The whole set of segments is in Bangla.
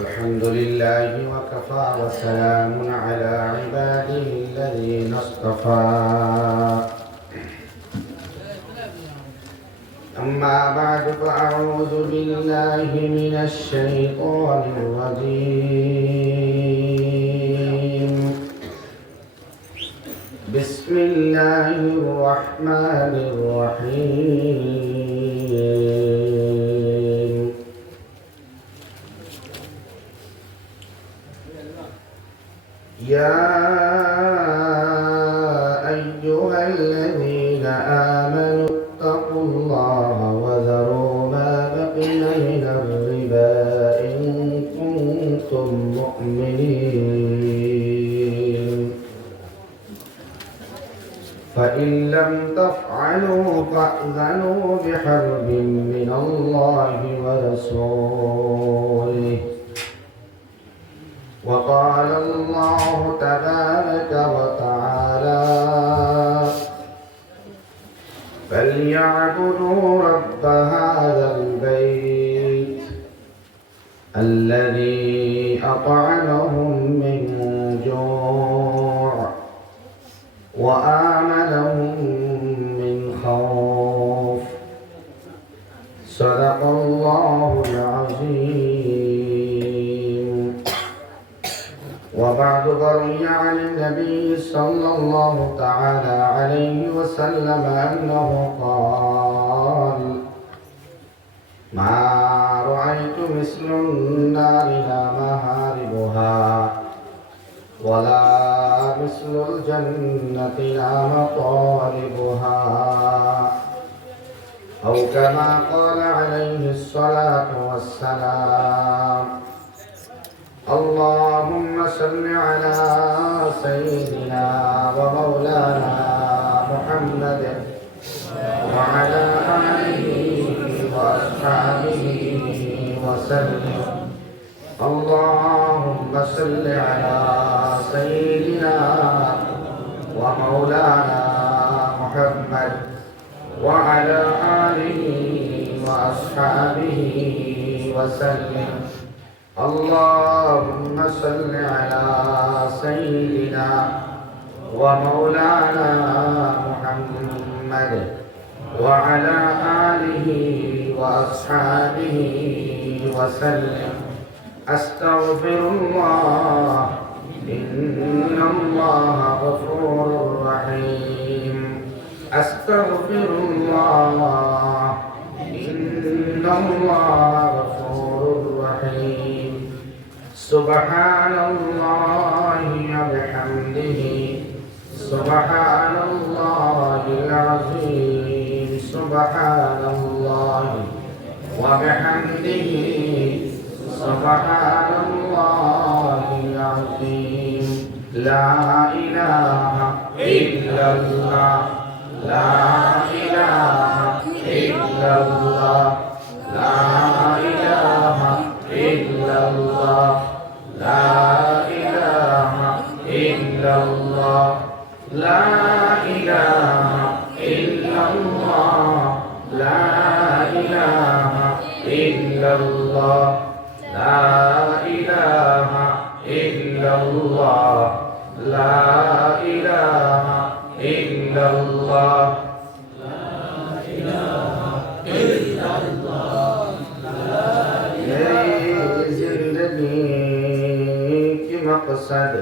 الحمد لله وكفى وسلام على عباده الذين اصطفى أما بعد فأعوذ بالله من الشيطان الرجيم بسم الله الرحمن الرحيم يا أيها الذين آمنوا اتقوا الله وذروا ما بقي من الربا إن كنتم مؤمنين فإن لم تفعلوا فأذنوا بحرب من الله ورسوله وقال الله تبارك وتعالى فليعبدوا رب هذا البيت الذي أطعمهم من جوع وآمنهم من خوف صدق الله العظيم. وبعد فروي عن النبي صلى الله تعالى عليه وسلم أنه قال ما رأيت مثل النار لا مهاربها ولا مثل الجنة لا مطالبها أو كما قال عليه الصلاة والسلام. اللهم صل على سيدنا ومولانا محمد وعلى آله وأصحابه وسلم. اللهم صل على سيدنا ومولانا محمد وعلى آله وأصحابه وسلم. اللهم صل على سيدنا ومولانا محمد وعلى آله وأصحابه وسلم. أستغفر الله إن الله غفور رحيم. أستغفر الله إن الله غفور رحيم. سبحان الله وبحمده سبحان الله العظيم. سبحان الله وبحمده سبحان الله العظيم. لا إله إلا الله لا إله إلا الله لا إله إلا الله لا إله إلا الله لا إله إلا الله لا إله إلا الله لا إله إلا الله لا إله إلا الله لا إله إلا الله لا إله زندگی کی مقصد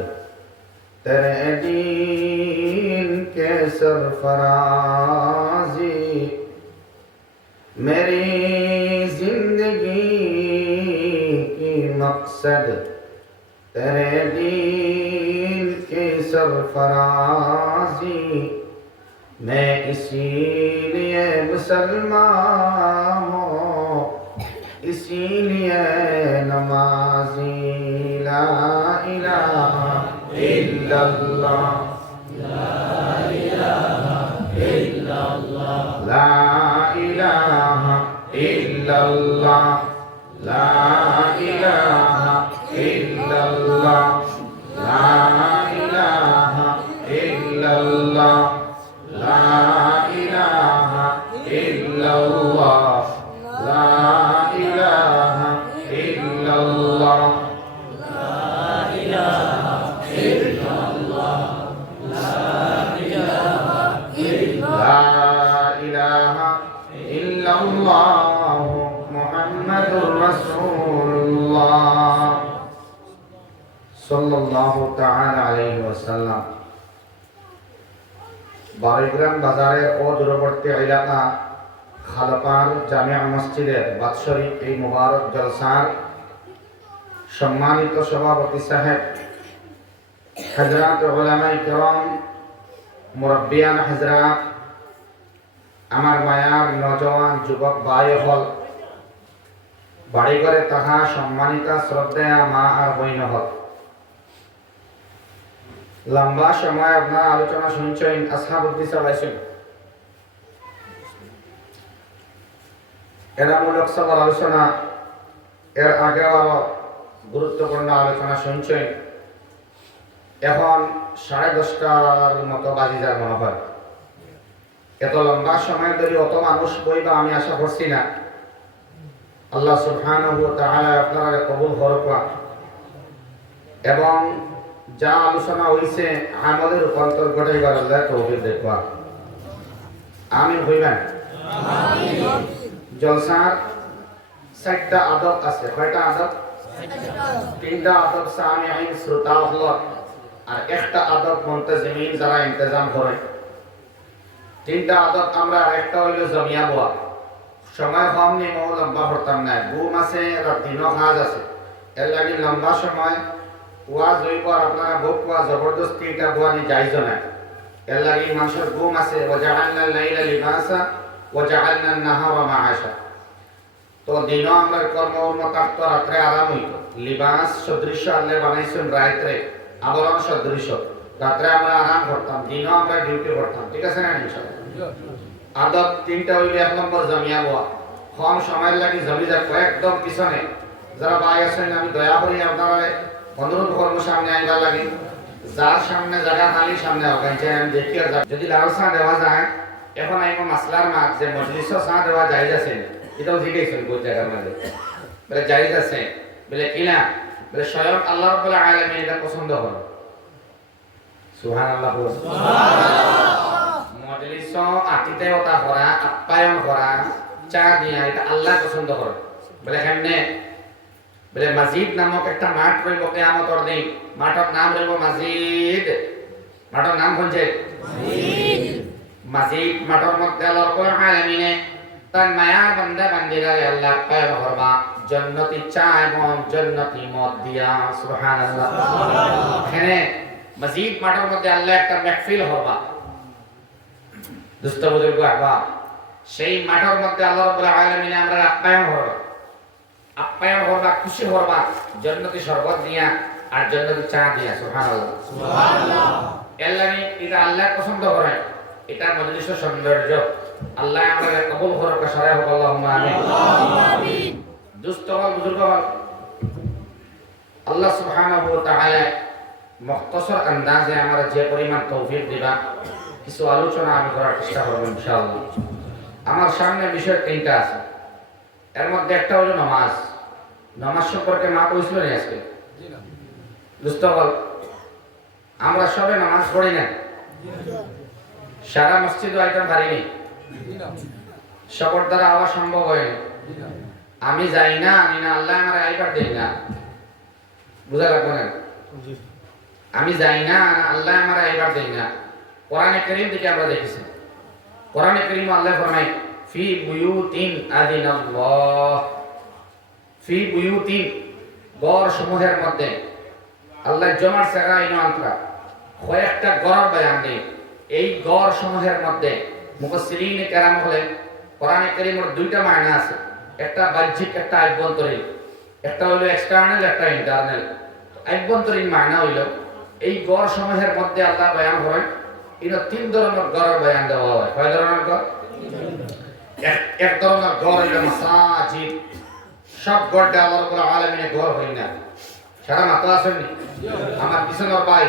تیرے دین کے سرفرازی میری زندگی کی مقصد تیرے دین کی سرفرازی میں اسی لیے مسلمان ہوں اسی لیے نمازی. لا الہ الا اللہ لا الہ الا اللہ لا الہ الا اللہ لا الہ الا اللہ لا الہ الا اللہ لا إله إلا الله لا মুহাম্মাদুর রাসূলুল্লাহ সাল্লাল্লাহু তাআলা আলাইহি ওয়াসাল্লাম। বারিগ্রাম বাজারের ও দূরবর্তী এলাকা খালপার জামিয়া মসজিদের বাৎসরিক এই মুবারক জলসার সম্মানিত সভাপতি সাহেব, হযরত উলামায়ে কিরাম, মুরব্বিয়ান হযরত, আমার মায়ার নজওয়ান যুবক ভাই হল, বাড়ি ঘরে তাহা সম্মানিতা শ্রদ্ধেয়া মা আর বইন হল, লম্বা সময় আপনার আলোচনা শুনছেন। আসহাবুদ্দিস আলাইছেন এরামূলক সবার আলোচনা, এর আগে আরো গুরুত্বপূর্ণ আলোচনা শুনছেন। এখন 10:30টার মতো বাজি যার মনে হয়। এত লম্বা সময় ধরে অত মানুষ বইবা আমি আশা করছি না। আল্লাহ সুবহানাহু ওয়া তাআলা আপনারা কবুল করুক এবং যা আলোচনা হইছে আমাদের রূপান্তর ঘটাইবার আল্লাহ তৌফিক দেখবা। আমিন হইবেন। জলসার 4টা আদব আছে। কয়টা আদব? 3টা আদব সামিঈন শ্রোতা হল, আর একটা আদব মুনতাজিমিন যারা ইন্তজাম করে। 3টা আদব আমরা, একটা হইল জমিয়া বোয়া। সময় কম নেই, লম্বা করতাম না। ঘুম আছে, রাত দিনও কাজ আছে, এর লাগে লম্বা সময় ওয়াজ হইব আর আপনারা ভোগ কোয়া জবরদস্তি এটা বোয়ানি যাইজ না। এর লাগে মানুষের ঘুম আছে। ওয়াজআলনা লাইলা লিবাসা ওয়াজআলনা নাহারা মাআশা। তো দিনও আমরা কর্ম থাকতো, রাত্রে আরাম হইত। লিবাস সদৃশ্য আল্লাহ বানাইছেন রাত্রে, আবরণ সদৃশ্য। রাত্রে আমরা আরাম করতাম, দিনও আমরা ডিউটি করতাম। ঠিক আছে না? ইনশাআল্লাহ। আদব 3টা হইল। 1 নম্বর জমিয়া বোয়া। কম সময়ের লাগি জমি যা একদম পিছনে যারা ভাই আছেন, আমি দয়া করি আপনারা অনুরোধ করবো সামনে আইবার লাগে। যার সামনে জায়গা খালি সামনে অগাইছেন আমি দেখি। আর যদি লাল চা দেওয়া যায়, এখন আইব মাসলার মাছ যে মজলিস চা দেওয়া জায়েজ আছে, এটাও জিজ্ঞাসেন কোন জায়গার মাঝে বলে জায়েজ আছে, বলে কিনা, বলে স্বয়ং আল্লাহ রাব্বুল আলামিন এটা পছন্দ করেন। সুবহানাল্লাহ। মজলিস আতিতে ওটা করা, আপ্যায়ন করা, চা দিয়া, এটা আল্লাহ পছন্দ করেন। বলে কেমনে? বলে মসজিদ নামক একটা মাঠ রইব কিয়ামতের দিন। মাঠের নাম রইব মসজিদ। মাঠের নাম কোনছে? মসজিদ। মসজিদ মাঠের মধ্যে আল্লাহ রাব্বুল আলামিনে তার মায়ার বান্দা বান্দিরা আল্লাহ পায়রা করবা জান্নাতি চা এবং জান্নাতি মদ দিয়া। সুবহানাল্লাহ। এখানে মসজিদ মাঠের মধ্যে আল্লাহ একটা মাহফিল করবা। দুস্থ বুজুর্গ আহবাব, সেই মাঠের মধ্যে আল্লাহ রাব্বুল আলামিন আমরা আপ্যায়ন করব, আপ্যায়ন করবা, খুশি করবা জান্নাতি শরবত দিয়া আর জান্নাতি চা দিয়া। সুবহানাল্লাহ। সুবহানাল্লাহ। এর লাগি এটা আল্লাহ পছন্দ করে। এটা মজলিসের সৌন্দর্য। আল্লাহ আমাদের কবুল করুক। সবাই বলো আল্লাহুম্মা আমিন। আল্লাহুম্মা আমিন। দুস্থ বুজুর্গ, আল্লাহ সুবহানাহু ওয়া তাআলা মুখতাসার আন্দাজে আমরা যে পরিমাণ তৌফিক দিবা, কিছু আলোচনা আমি করার চেষ্টা করব ইনশাআল্লাহ। আমার সামনে বিষয় 3টা আছে। এর মধ্যে একটা হলো নামাজ। নামাজ সম্পর্কে মা কইছিল না আজকে? জি না। দুস্থ বল, আমরা সবে নামাজ পড়ি না। সারা মসজিদে আইতাম পারিনি, সকর দ্বারা আওয়া সম্ভব হয়নি। আমি যাই না, আমি না, আল্লাহ আমার আইবার দেই না। বুঝা লাগবে না? আমি যাই না, আল্লাহ আমার আইবার দেই না। কোরআনে কারীম থেকে আমরা দেখেছি। কোরআনে কারীম আল্লাহ ফরমায় ফি বুয়ুতিন আযিনাল্লাহ, ফি বুয়ুতিন, ঘর সমূহের মধ্যে আল্লাহ জমার জায়গা ইনো আন্তরা কয়েকটা ঘর বয়ান দেয়। এই ঘর সমূহের মধ্যে মুফাসসিরিন কেরাম বলেন কোরআনে কারীমের 2টা মায়না আছে। একটা বাহ্যিক, একটা আভ্যন্তরীণ। একটা হলো এক্সটার্নাল, একটা ইন্টারনাল। আভ্যন্তরীণ মায়না হইল এই ঘর সমূহের মধ্যে আল্লাহ বয়ান করেন এটা 3 ধরনের ঘর বয়ান দেওয়া হয়। কয় ধরনের ঘর? এক ধরনের ঘর হইল মাসাজিদ। সব ঘরটা আল্লাহ রাব্বুল আলামিনের ঘর হই না। সারা মাথা আসেনি আমার পিছনের ভাই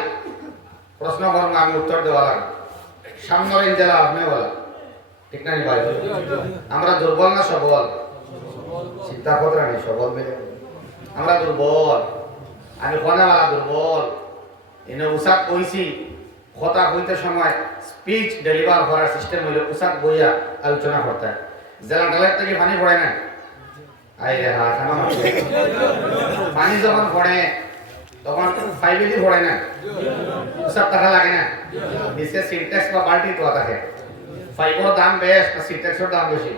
প্রশ্ন করুন, আমি উত্তর দেওয়া লাগে। সামনের ইন্তেলা আপনি বলা, ঠিক না ভাই? আমরা দুর্বল না সবল? চিন্তা কথা নেই, সবল মিলে আমরা দুর্বল। আমি কোনাওয়ালা দুর্বল। এনে উসাক কইছি কথা কইতে সময় স্পিচ ডেলিভার করার সিস্টেম হইল উসাক বইয়া আলোচনা করতে। জেলা ডালের থেকে পানি পড়ে না, আইরে হ্যাঁ খানা মারছে পানি যখন পড়ে তখন ফাইভেলি পড়ে না সব টাকা লাগে না নিচে সিনটেক্স বা বালতি তো থাকে ফাইভের দাম বেশ না সিনটেক্সের দাম বেশি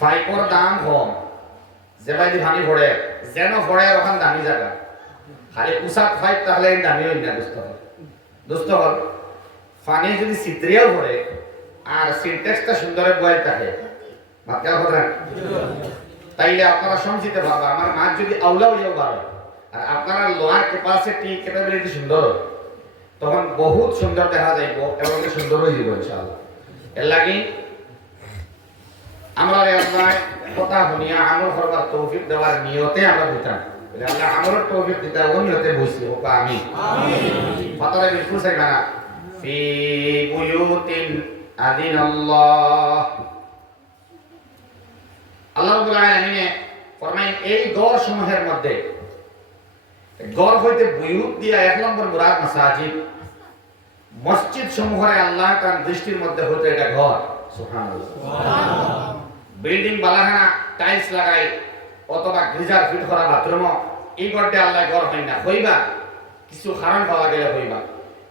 ফাইভের দাম কম যে বাইদি পানি পড়ে যেন পড়ে ওখান দামি জায়গা খালি পুষাক ফাইভ তাহলে দামি হই না দোস্ত হল পানি যদি সিত্রিয়াও পড়ে আর সিনটেক্সটা সুন্দরে বয়েল থাকে মাত্রা কথা তাইলে আপনারা সমঝিতে পারবা আমার মাছ যদি আউলা হইয়াও পারে আর আপনারা লোহার ক্যাপাসিটি ক্যাপাবিলিটি সুন্দর তখন বহুত সুন্দর দেখা যাইব এবং সুন্দর হয়ে যাব ইনশাআল্লাহ এর লাগি আমরা আল্লাহ কথা শুনিয়া আমল করবার তৌফিক দেওয়ার নিয়তে আমরা দিতাম আল্লাহ আমলের তৌফিক দিতে ওই নিয়তে বসি ও আমিন ফাতারে বিলকুল সাই না ফি বুয়ুতিন আযিনাল্লাহ আল্লাহ রাব্বুল আলামিন ফরমায়েন এই ঘর সমূহের মধ্যে ঘর হইতে বুয়ুত দিয়া এক নম্বর মুরাদ মাসাজিদ মসজিদ সমূহে আল্লাহ তার দৃষ্টির মধ্যে হইতে এটা ঘর সুবহানাল্লাহ সুবহানাল্লাহ বিল্ডিং বালাহানা টাইলস লাগাই অথবা গিজার ফিট করা বাথরুম এই ঘরটা আল্লাহ ঘর হয় না হইবা কিছু কারণ পাওয়া গেলে হইবা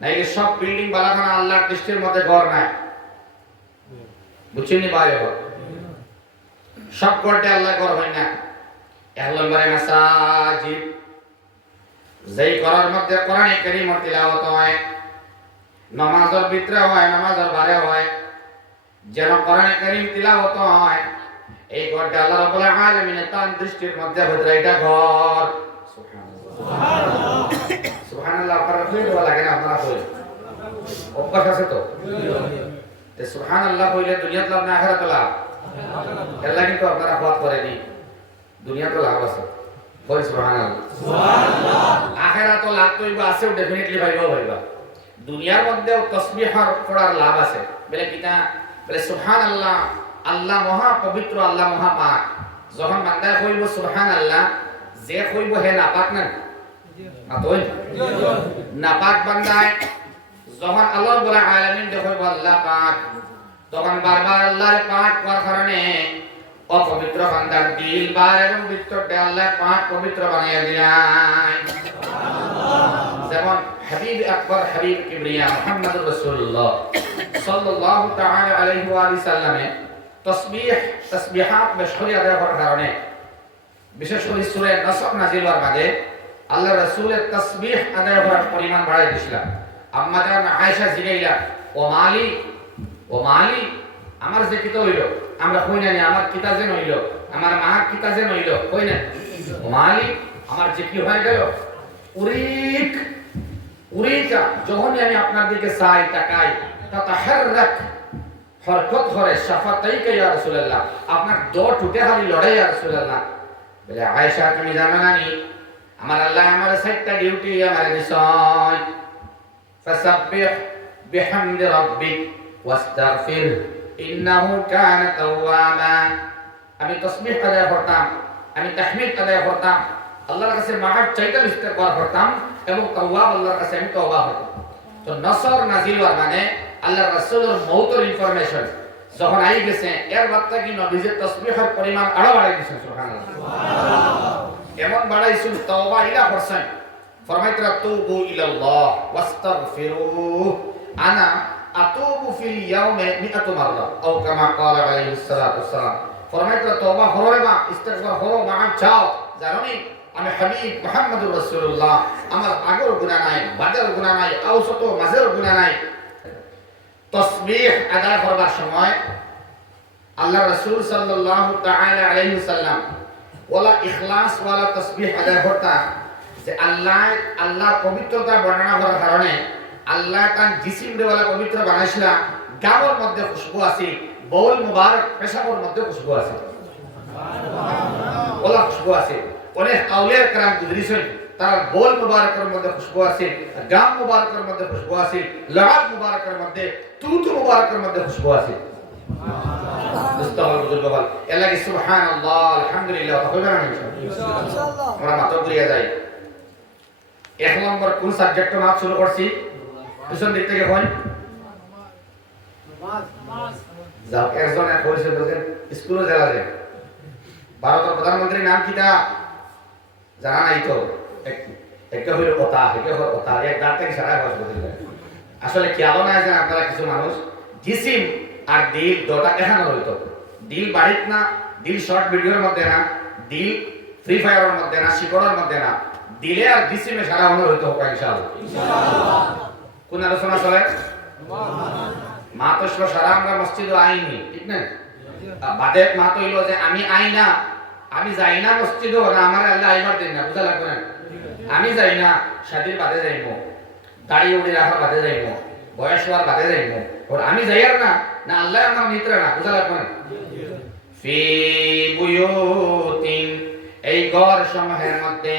নাইলে সব বিল্ডিং বালাহানা আল্লাহর দৃষ্টির মধ্যে ঘর নাই বুঝছেন নি ভাই সব ঘরটা আল্লাহ ঘর হয় না এক নম্বরে মাসাজিদ যেই ঘরের মধ্যে কোরআন কারীম তিলাওয়াত হয় নামাজের ভিতরে হয় নামাজের বাইরে হয় যেন কোরআন কারীম তিলাওয়াত হয় এই ঘরটা আল্লাহ রাব্বুল আলামিন তার দৃষ্টির মধ্যে হইতে এটা ঘর সুবহানাল্লাহ সুবহানাল্লাহ আপনারা কইলে লাগে না আপনারা কই অভ্যাস আছে তো তে সুবহানাল্লাহ কইলে দুনিয়াতে লাভ না আখিরাতে লাভ এর লাগি তো আপনারা বাত করে দি দুনিয়াতে লাভ আছে কই সুবহানাল্লাহ সুবহানাল্লাহ আখিরাতে লাভ কইবা আছে ডেফিনেটলি ভাইবা দুনিয়ার মধ্যেও তাসবিহর পড়ার লাভ আছে বলে কিনা বলে সুবহানাল্লাহ আল্লাহ মহা পবিত্র আল্লাহ মহা পাক যখন বান্দা কইব সুবহানাল্লাহ যে কইব হে না পাক না আতই না পাক বান্দায় যখন আল্লাহ রাব্বুল আলামিন কইব আল্লাহ পাক তখন বারবার আল্লাহর পাক করার কারণে অপবিত্র বান্দার দিল বার এবং ভিতরটা আল্লাহ পাক পবিত্র বানিয়ে দিলেন সুবহানাল্লাহ যেমন হাবিব আকবর হাবিব কিবরিয়া মুহাম্মদুর রাসূলুল্লাহ সাল্লাল্লাহু তাআলা আলাইহি ওয়া সাল্লামে তাসবিহাত মশহুরি আদায় করার কারণে বিশেষ করে সূরা নাসর নাযিল হওয়ার বাদে আল্লাহ রাসূলের তাসবিহ আদায় করার পরিমাণ বাড়াই দিয়েছিলেন আম্মা জান আয়েশা জিগাইলা ও মালি আমার যে কিতা হইল আমরা কই না আমার কিতা যে হইল আমার মা কিতা যে হইল কই না ও মালি আমার যে কি হয়ে গেল উরিকা যখনই আমি আপনার দিকে চাই তাকাই তাতাহাররাক হরকত করে শাফাতাইকা ইয়া রাসূলুল্লাহ আপনার দর টুটে খালি লড়ে ইয়া রাসূলুল্লাহ বলে আয়েশা তুমি জানো না নি আমার আল্লাহ আমার সাইটটা ডিউটি আমার দিছয় ফাসাব্বিহ বিহামদি রাব্বিক ওয়াস্তাগফির ইন্নাহু কানা তাওয়াবা আমি তাসবিহ আদায় করতাম আমি তাহমিদ আদায় করতাম আল্লাহর কাছে মাফ চাইতাম ইস্তেগফার করতাম এবং তাওয়াব আল্লাহর কাছে আমি তওবা করতাম তো নসর নাজিল হওয়ার মানে আল্লাহর রাসূলের মওতের ইনফরমেশন যখন আই গেছে এর বার্তা কি নবীর তাসবিহের পরিমাণ আরো বাড়াই দিয়েছে সুবহানাল্লাহ সুবহানাল্লাহ এমন বাড়াইছেন তওবা ইলা করছেন ফরমাইতরা তুবু ইলাল্লাহ ওয়াস্তাগফিরুহু আনা আতুবু ফিল ইয়াউমি 100 মাররা আও কামা ক্বালা আলাইহিস সালাতু ওয়াসসালাম ফরমাইতরা তওবা করো না ইস্তিগফার করো মাআ চাও জানোনি আমি হাবিব মুহাম্মদুর রাসূলুল্লাহ আমার আগর গুনাহ নাই বাদের গুনাহ নাই আওসত মাঝের গুনাহ নাই তাসবিহ আদায় করবার সময় আল্লাহ রাসূল সাল্লাল্লাহু তাআলা আলাইহি ওয়াসাল্লাম ওয়ালা ইখলাস ওয়ালা তাসবিহ আদায় করতা যে আল্লাহর পবিত্রতা বর্ণনা করার কারণে আল্লাহ তার জিসিম দেওয়ালা পবিত্র বানাইছিলা গামর মধ্যে খুশবু আছে বউল মুবারক পেশাবর মধ্যে খুশবু আছে সুবহানাল্লাহ ওলা খুশবু আছে অনেক আউলিয়া کرام গুজরিছেন তার বউল মুবারকের মধ্যে খুশবু আছে গাম মুবারকের মধ্যে খুশবু আছে লাগাত মুবারকের মধ্যে তুতু মুবারকের মধ্যে খুশবু আছে সুবহানাল্লাহ মুস্তাগফির বুজুর্গবাল এলাকি সুবহানাল্লাহ আলহামদুলিল্লাহ হবে না ইনশাআল্লাহ আমরা মাত্র করিয়া যাই এক নম্বর কোন সাবজেক্ট নাম শুরু করছি পিছন দিক থেকে হয় নামাজ যাও একজন এক হইছে বলেন স্কুলে যাওয়া যায় ভারতের প্রধানমন্ত্রীর নাম কিটা জানা নাই তো? একটা হইল ওতা, একটা হল ওতা, এক দাঁত থেকে সারা বয়স বদলে। আসলে খেয়ালও না যে আপনারা কিছু মানুষ জিসিম আর দিল দুটা এখানে রইতো। দিল বাড়িত না, দিল শর্ট ভিডিওর মধ্যে না, দিল ফ্রি ফায়ারের মধ্যে না, শিকড়ের মধ্যে না, দিলে আর জিসিমে সারা হলো হইতো হোক ইনশাআল্লাহ। কোন আলোচনা চলে? মা তো সারা আমরা মসজিদে আইনি, ঠিক না? বাদে মা তো হইলো যে আমি আই না, আমি যাই না মসজিদও না, আমার আল্লাহ আইবার দেন না, বুঝা লাগবে না? আমি যাই না, শাদীর বাদে যাইব, দাড়ি উড়ি রাখার বাদে যাইব, বয়স হওয়ার বাদে যাইব, ওর আমি যাই আর না, না আল্লাহ আমার মিত্র না, বুঝা লাগবে না? ফি বুয়ুতিন, এই ঘর সমূহের মধ্যে,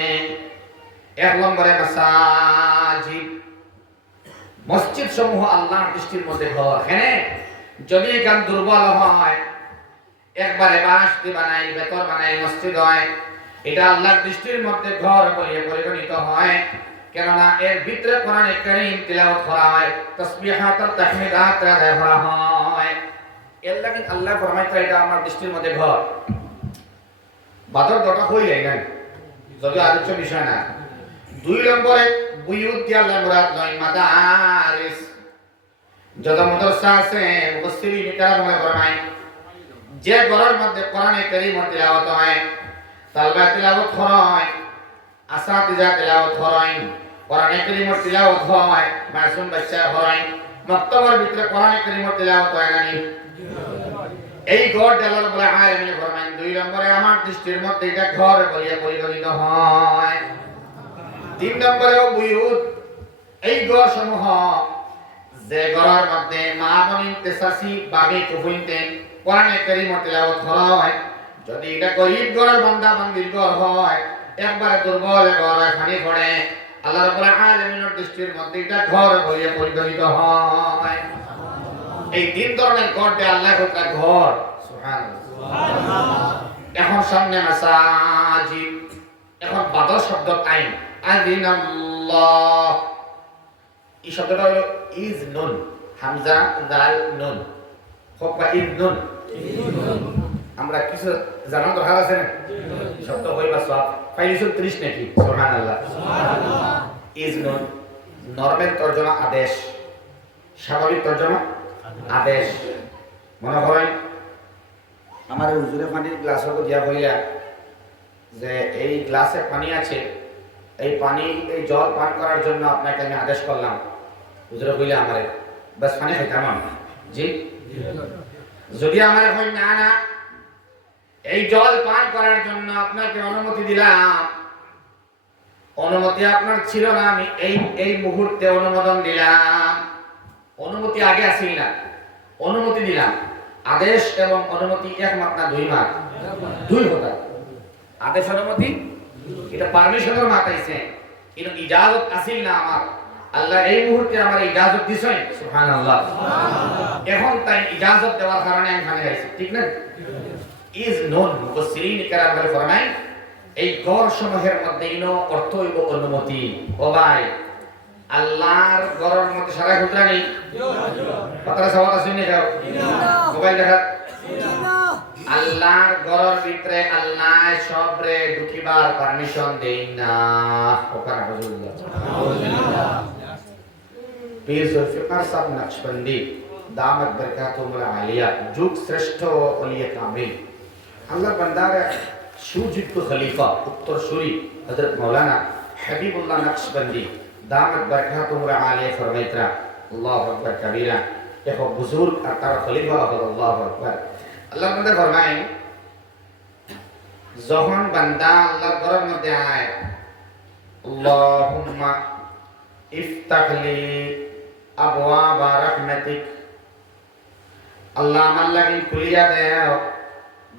এক নম্বরে মাসাজিদ, মসজিদ সমূহ আল্লাহর দৃষ্টির মধ্যে ঘর। হ্যাঁ, যদি গান দুর্বল হয়, একবারে বাঁশ দিয়ে বানাই, বেতর বানাই মসজিদ হয়, এটা আল্লাহর দৃষ্টির মধ্যে ঘর বলে পরিগণিত হয়। কেননা এর ভিতরে কোরআন কারীম তিলাওয়াত করা হয়, তাসবিহাত আর তাহমিদাত আদায় করা হয়। এর লাগি আল্লাহ ফরমাইতে এটা আমার দৃষ্টির মধ্যে ঘর। বাদর দটা হই যায় না, যদি আলোচ্য বিষয় না। দুই নম্বরে বুয়ুত দিয়ে আল্লাহ মুরাদ নয় মাদারিস, যত মাদ্রাসা আছে মুফাসসিরিন কেরাম ফরমায় যে ঘরের মধ্যে কোরআন কারীম তিলাওয়াত হয়, তালবা তিলাওয়াত হয়, আসাতিজা তিলাওয়াত হয়, কোরআন কারীম তিলাওয়াত হয়, মাসুম বাচ্চা হয়, মাক্তবার ভিতরে কোরআন কারীম তিলাওয়াত হয় না? এই ঘর আল্লাহ রাব্বুল আলামিন ফরমায় দুই নম্বরে আমার দৃষ্টির মধ্যে এটা ঘর বলে পরিগণিত হয়। তিন নম্বরে বুয়ুত, এই ঘর সমূহ যে ঘরের মধ্যে মা বোন তেসাসি বাবে কুফুনতে কোরআন কারীম তিলাওয়াত হয়, যদি এটা গরীব ঘরের বান্দা বান্দির ঘর হয়, একবারে দুর্বল ঘর খানি পড়ে, আল্লাহ রাব্বুল আলামিনের দৃষ্টির মধ্যে এটা ঘর বলে পরিগণিত হয়। এই তিন ধরনের ঘর দিয়ে আল্লাহ তাআলা ঘর, সুবহানাল্লাহ। এখন সামনে মাসাজিদ, এখন বাদর শব্দ আইন, আযিনাল্লাহ, এই শব্দটা হলো ইজ নুন, হামজা দাল নুন, হক ইজ নুন। আমরা কিছু জানার দরকার আছে না? শব্দ কইবা সব পাইছো 30 নাকি? সুবহানাল্লাহ, সুবহানাল্লাহ। ইজ নুন নরমাল তরজমা আদেশ, স্বাভাবিক তরজমা আদেশ। মনে করেন আমার হুজুরে পানির গ্লাসের দিয়া হইয়া যে এই গ্লাসে পানি আছে, এই পানি এই জল পান করার জন্য আপনাকে আমি আদেশ করলাম, হুজুরে কইলে আমারে বাস পানি খাইতাম আমি, জি। যদি আমারে কই না না এই জল পান করার জন্য আপনাকে অনুমতি দিলাম, অনুমতি আপনার ছিল না, আমি এই মুহূর্তে অনুমোদন দিলাম। অনুমতি আগে আসেই না, অনুমতি দিলাম। আদেশ এবং অনুমতি এক মাত্র না দুই মাত্র? দুই হতা। আদেশ অনুমতি এটা পারমিশনের মাথাইছে, কিন্তু ইজাজত আসেই না আমার। আল্লাহ এই মুহূর্তে আমার ইজাজত দিছেন, সুবহানাল্লাহ। এখন তাই ইজাজত দেওয়ার কারণে আমি খানে গাইছি, ঠিক না? ইজ নন মুফাসসিরিন কেরাম বলে ফরমায় এই ঘর সমূহের মধ্যে ইনো অর্থ হইব অনুমতি। ও ভাই, আল্লাহর ঘরের মধ্যে সারা হুজরা নেই, কথাটা সবাই শুনে যাও, মোবাইল দেখা। আল্লাহর ঘরের ভিতরে আল্লাহ সবরে ঢুকিবার পারমিশন দেই না। ওখানে হুজুর পীর জুলফিকার সাহেব নকশবন্দি দামত বরকাতুহুল আলিয়া, যুগ শ্রেষ্ঠ ওলিয়ে কামিল, আল্লাহ বান্দার সুযোগ্য খলিফা উত্তরসূরি হযরত মাওলানা হাবিবুল্লাহ নকশবন্দি দামত বরকাতুহুল আলিয়া ফরমাইতরা আল্লাহু আকবার কবীরা, দেখো বুজুর্গ আর তার খলিফা হল আল্লাহু আকবার। আল্লাহ বান্দা ফরমায় যখন বান্দা আল্লাহর ঘরের মধ্যে আয়, আল্লাহুম্মা ইফতাহলি আবওয়াবা রাহমাতিক, আল্লাহ আমার লাগি খুলিয়া দেও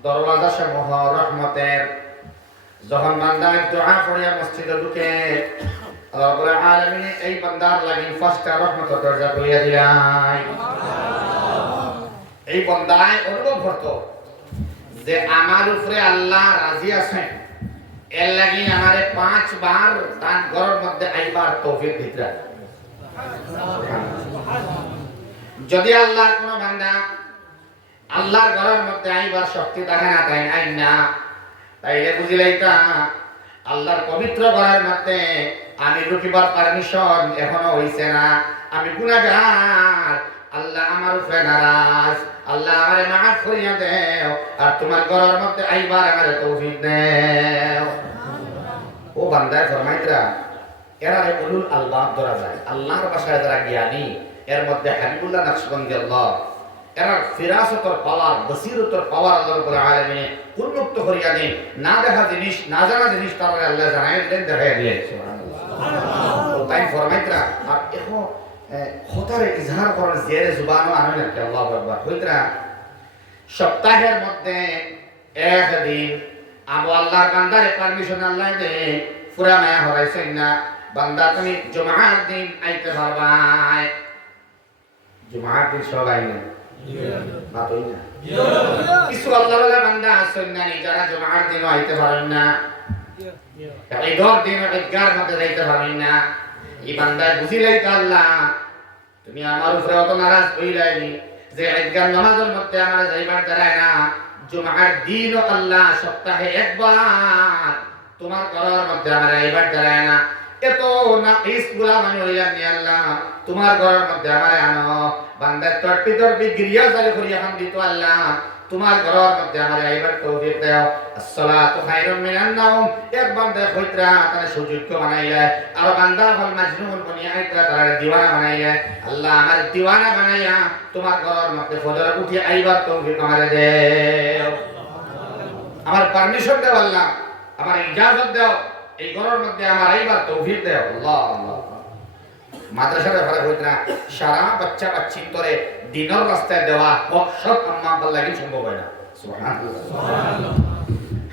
দরওয়াজা সমূহ রহমতের। যখন বান্দা দোয়া করিয়া মসজিদে ঢুকে, আল্লাহ রাব্বুল আলামিন এই বান্দার লাগি ফার্স্টটা রহমতের দরজা খুলিয়া দিলাই। এই বান্দায় অনুভব করতো যে আমার উপরে আল্লাহ রাজি আছেন, এর লাগি আমারে 5 বার তার ঘরের মধ্যে আইবার তৌফিক দিতে। যদি আল্লাহর কোন বান্দা আল্লাহর ঘরের মধ্যে আইবার শক্তি দেখে না, তাই আইন না, তাইলে বুঝিলাইতা আল্লাহর পবিত্র ঘরের মধ্যে আমি ঢুকিবার পারমিশন এখনো হইছে না, আমি গুনাহগার, আল্লাহ আমার উপরে নারাজ, আল্লাহ আমারে মাফ করিয়া দেও, আর তোমার ঘরের মধ্যে আইবার আমারে তৌফিক দেও। ও বান্দায় ফরমাইতরা এরা উলুল আলবাব ধরা যায়, আল্লাহর ভাষায় যারা জ্ঞানী, এর মধ্যে হাবিবুল্লাহ নকশবন্দি আল্লাহ, এরা ফিরাসতর পাওয়ার, বসিরতর পাওয়ার আল্লাহ রাব্বুল আলামিন উন্মুক্ত করিয়া দেন। না দেখা জিনিস, না জানা জিনিস তারা আল্লাহ জানাই দেন, দেখাই দিলেন। সুবহানাল্লাহ। তাই ফরমাইতরা আর এখন খতারে ইজহার করার জেরে জুবানও আনে না কি আল্লাহু আকবার। হইতরা সপ্তাহের মধ্যে একদিন আবু আল্লাহর বান্দারে পারমিশন আল্লাহ দে, পুরা মায়া হরাইছেন না, বান্দা তুমি জুমার দিন আইতে পারবাই। জুমার দিন সবাই না বাতই না, কিছু আল্লাহওয়ালা বান্দা আছেন না যারা জুমার দিন আইতে পারেন না, এই 10 দিন ঈদগাহর মধ্যে যাইতে পারেন না। এই বান্দা বুঝিলাই তো আল্লাহ তুমি আমার উপরে অত নারাজ হইলাইনি যে ঈদগাহ নামাজের মধ্যে আমার যাইবার দাঁড়ায় না, জুমার দিন আল্লাহ সপ্তাহে একবার তোমার ঘরের মধ্যে আমার আইবার দাঁড়ায় না, এত নাকিস গোলাম আমি হইলাম নি আল্লাহ, তোমার ঘরের মধ্যে আমার আনো। বান্দার তরপি গিরিয়া জারি করিয়া হাম দিত আল্লাহ, তোমার ঘরের মধ্যে আমার আইবার তৌফিক দাও। আসসালাতু খায়রুম মিনান নাওম, এক বান্দা কইতরা তারে সুযোগ্য বানাইলা, আর বান্দা হল মাজনুন বনিয়া আইতরা তারে দিওয়ানা বানাইলা। আল্লাহ আমার দিওয়ানা বানাইয়া তোমার ঘরের মধ্যে ফজর উঠি আইবার তৌফিক আমারে দেও, আমার পারমিশন দাও আল্লাহ, আমার ইজাজত দাও, এই ঘরের মধ্যে আমার আইবার তৌফিক দাও। আল্লাহ আল্লাহ। মাদ্রাসার ব্যাপারে হইত না, সারা বাচ্চা বাচ্চিন তোরে দিনের রাস্তায় দেওয়া সব আম্মা আব্বার লাগি সম্ভব হয় না। সুবহানাল্লাহ সুবহানাল্লাহ।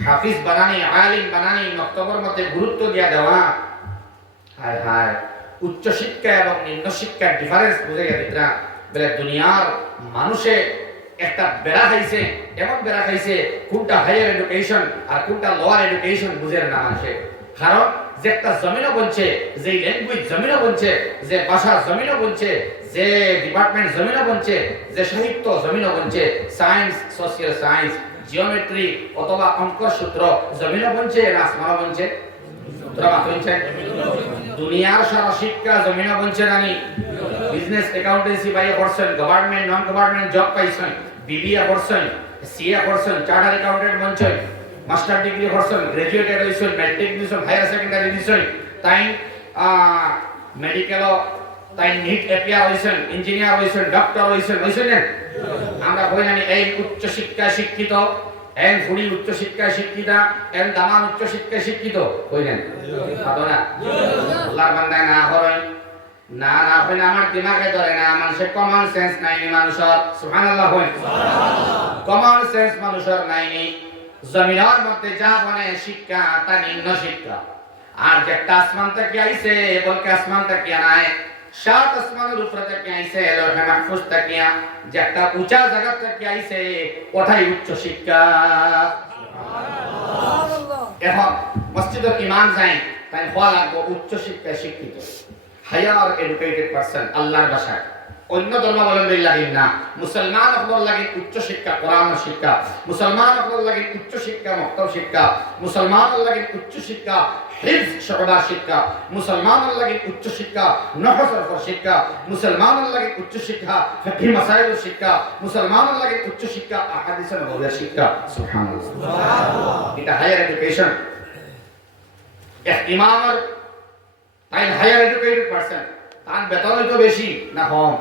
হাফিজ বানানি, আলিম বানানি, মক্তবের মধ্যে গুরুত্ব দিয়া দেওয়া, হায় হায় উচ্চ শিক্ষা এবং নিম্ন শিক্ষার ডিফারেন্স বুঝে গেছিরা বলে দুনিয়ার মানুষে একটা বেড়া খাইছে, এমন বেড়া খাইছে কোনটা হায়ার এডুকেশন আর কোনটা লোয়ার এডুকেশন বুঝে না মানুষে। কারণ যে একটা জমিনও বলছে, যে ল্যাঙ্গুয়েজ জমিনও বলছে, যে ভাষা জমিনও বলছে, যে ডিপার্টমেন্ট জমিনও বলছে, যে সাহিত্য জমিনও বলছে, সায়েন্স, সোশিয়াল সায়েন্স, জিওমেট্রি অথবা অঙ্কর সূত্র জমিনও বলছে না আসমানও বলছে? দুনিয়ার সারা শিক্ষা জমিনও বলছে নানি, বিজনেস অ্যাকাউন্টেন্সি পাইয়া করছেন, গভর্নমেন্ট নন গভর্নমেন্ট জব পাইছেন, বিবিএ করছেন, সিএ করছেন, চার্টার অ্যাকাউন্টেন্ট বলছেন, মাস্টার ডিগ্রি করছেন, গ্রাজুয়েটেড হইছেন, ম্যাট্রিক দিছেন, হায়ার সেকেন্ডারি দিছেন, তাই মেডিকেল তাই নিট এপিআর হইছেন, ইঞ্জিনিয়ার হইছেন, ডক্টর হইছেন, হইছেন না? আমরা কই জানি এই উচ্চ শিক্ষায় শিক্ষিত, এন ফুড়ি উচ্চ শিক্ষায় শিক্ষিতা, এন দামান উচ্চ শিক্ষায় শিক্ষিত, কই নেন? সাধনা আল্লাহর বান্দা না হয় না না হয় না, আমার দিমাগে ধরে না, মানুষের কমন সেন্স নাই নি মানুষের। সুবহানাল্লাহ হয়, কমন সেন্স মানুষের নাই নি। জমিনের মধ্যে যা বনে শিক্ষা তা নিম্ন শিক্ষা, আর যে একটা আসমান থেকে আইছে বলকে আসমান থেকে নাই, সাত আসমানের উপরে থেকে আইছে লৌহে মাহফুজ থেকে, যে একটা উঁচা জায়গা থেকে আইছে ওটাই উচ্চ শিক্ষা। এখন মসজিদের ইমাম যাই তাই হওয়া লাগবে উচ্চ শিক্ষায় শিক্ষিত, হায়ার এডুকেটেড পারসন, আল্লাহর ভাষায়। অন্য ধর্মাবলম্বী লাগেন না, মুসলমান হবার লাগে উচ্চ শিক্ষা কোরআন শিক্ষা, মুসলমান হবার লাগে উচ্চ শিক্ষা মক্তব শিক্ষা, মুসলমান লাগে উচ্চ শিক্ষা হিফজ শুবা শিক্ষা, মুসলমান লাগে উচ্চ শিক্ষা নহজ সরফ শিক্ষা, মুসলমান লাগে উচ্চ শিক্ষা ফিকহ মাসাইল শিক্ষা, মুসলমান লাগে উচ্চ শিক্ষা আহাদিস নববী শিক্ষা। সুবহানাল্লাহ সুবহানাল্লাহ। এটা হায়ার এডুকেশন। এক ইমামের তাই হায়ার এডুকেটেড পারসন তার বেতন তো বেশি না কম?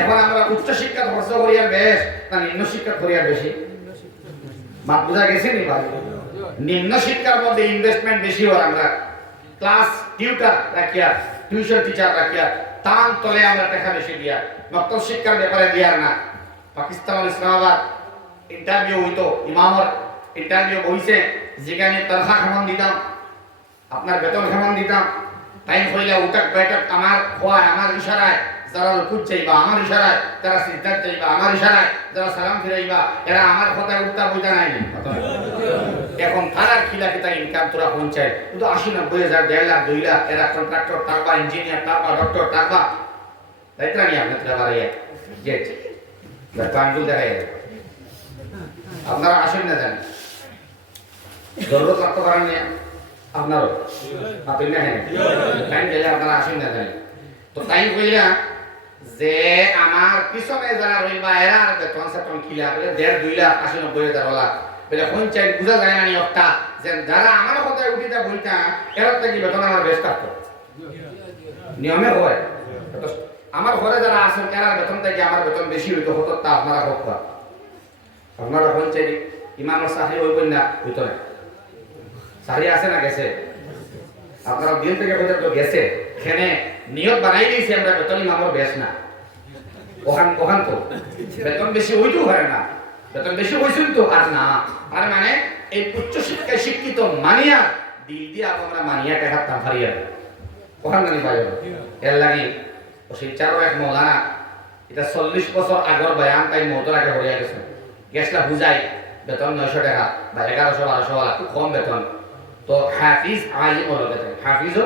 এখন আমরা উচ্চ শিক্ষা খরচ করি আর বেশ না নিম্ন শিক্ষা করি আর বেশি? মাপ বুঝা গেছে নি ভাই? নিম্ন শিক্ষার মধ্যে ইনভেস্টমেন্ট বেশি হয়, আমরা ক্লাস টিউটার রাখিয়া, টিউশন টিচার রাখিয়া তান তলে আমরা টাকা বেশি দিয়া, মক্তব শিক্ষার ব্যাপারে দিয়ার না। পাকিস্তান ইসলামাবাদ ইন্টারভিউ হইতো, ইমামর ইন্টারভিউ হইছে, যেখানে তনখা কেমন দিতাম, আপনার বেতন কেমন দিতাম, টাইম হইলে উঠাক বেটাক আমার হয় আমার ইশারায়, যারা রুকুত চাইবা আমার ইশারায়, যারা সিজদাত চাইবা আমার ইশারায়, যারা সালাম ফিরাইবা এরা আমার কথায় উঠতা বইতা নাই। এখন তারার খিলা কিতা ইনকাম তোরা পৌঁছায় কিন্তু 80-90 হাজার, 1.5 লাখ 2 লাখ, এরা কন্ট্রাক্টর থাকবা, ইঞ্জিনিয়ার থাকবা, ডক্টর থাকবা, তাইতরা নি আপনার তোরা বাড়াইয়া জেট কানগুল দেখাই আপনারা আসেন না জানেন। জরুরত লাগতে পারেন না আপনারও আপনি না হ্যাঁ টাইম গেলে আপনারা আসেন না জানি তো টাইম কইলা যে আমার পিছনে যারা রইবা এরা আর বেতন সেতন কিলা বলে 1.5-2 লাখ 80-90 হাজার ওলা বলে কোন চাই বুঝা যায় না নি একটা যে যারা আমার কথায় উঠিতা বইতা এর থেকে বেতন আমার বেশ থাকতো নিয়মে হয় তো আমার ঘরে যারা আছেন এরা বেতন থেকে আমার বেতন বেশি হইতো হতো তা আপনারা হোক আপনারা কোন চাই ইমামের চাকরি হইবেন না হইতো না চাকরি আছে না গেছে আপনারা দিন থেকে পর্যন্ত গেছে এখানে নিয়ত বানাই দিয়েছি আমরা বেতন ইমামের বেশ না ওখান তো বেতন বেশি হইতেও হয় না বেতন বেশি হয়েছিল তো আর না আর মানে এই উচ্চ শিক্ষায় শিক্ষিত মানিয়া দিল দিয়ে আমরা মানিয়া টাকাতাম হারিয়ে ওখান জানি পাই এর লাগি ও শিক্ষারও এক মৌলানা এটা 40 বছর আগর বয়ান তাই মৌতর আগে হরিয়া গেছে গেছলা বুঝাই বেতন 900 টাকা বা 1100-1200 খুব কম বেতন তো হাফিজ আলিম হলো বেতন হাফিজও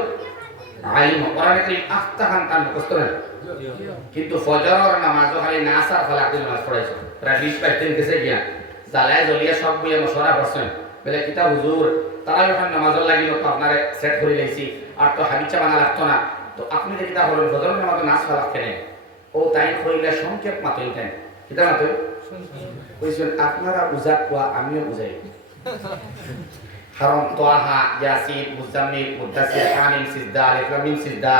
আলিম কোরআন কারীম আফতাহান তান মুখস্থ না কিন্তু ফজরের নামাজও খালি নাসার ফালাক নামাজ পড়াইছে প্রায় 20-22 দিন গেছে গিয়া জালায় জলিয়া সব বইয়া মশরা করছেন বলে কিতা হুজুর তারা যখন নামাজের লাগিল তো আপনারে সেট করে লাইছি আর তো হাবিচা বানা লাগতো না তো আপনি যে কিতা বলেন ফজরের নামাজে নাস ফালাক কেন ও তাই কইলে সংক্ষেপ মাতেন কেন কিতা মাতে কইছেন আপনারা বুঝাক কোয়া আমিও বুঝাই হারাম তোহা ইয়াসিন মুজাম্মিল মুদাসসির হামিম সিজদা আলিফ লাম মিম সিজদা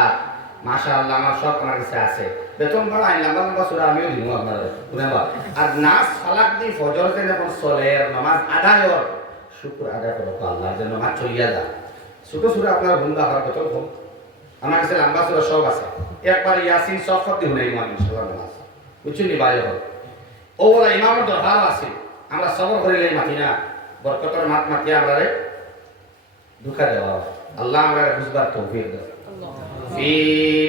মাশাআল্লাহ আমার সব আমার কাছে আছে বেতন বড় আইন লম্বা সূরা আমিও দিব আপনাদের শুনবা আর নাস ফালাক দি ফজর তে যখন সলের নামাজ আদায়র শুকর আদায় করো আল্লাহর জন্য নামাজ চলিয়া যা ছোট সূরা আপনার ভুলবা আর বেতন কম আমার কাছে লম্বা সূরা সব আছে একবার ইয়াসিন সফত দিব না ইমাম ইনশাআল্লাহ নামাজ বুঝছেন নি বাইরে হবে ও বলা ইমামের দরকার আছে আমরা সবর করিলে মাতি না বরকতের মাত মাতিয়া আমরারে দুঃখা দেওয়া আল্লাহ আমরা বুঝবার তৌফিক দাও ফি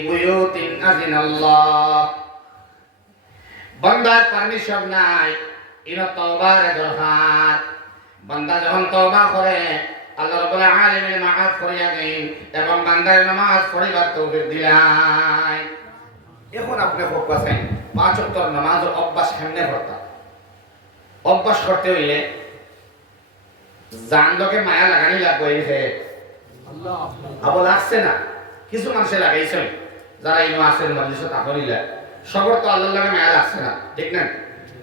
বুয়ুতিন আযিনাল্লাহ বান্দার পারমিশন নাই ইনা তওবার দরকার বান্দা যখন তওবা করে আল্লাহ রাব্বুল আলামিন মাফ করিয়া দেন এবং বান্দার নামাজ পড়িবার তৌফিক দিলাই এখন আপনি খুব আছেন 5 ওয়াক্ত নামাজের অভ্যাস কেমনে করতে অভ্যাস করতে হইলে জান লোকে মায়া লাগানি লাগবে এই আল্লাহ আবল আসছে না কিছু মানুষে লাগাইছেন যারা ইনো আছেন মজলিসত আপনিলা সবর তো আল্লাহর লাগে মায়া লাগছে না ঠিক না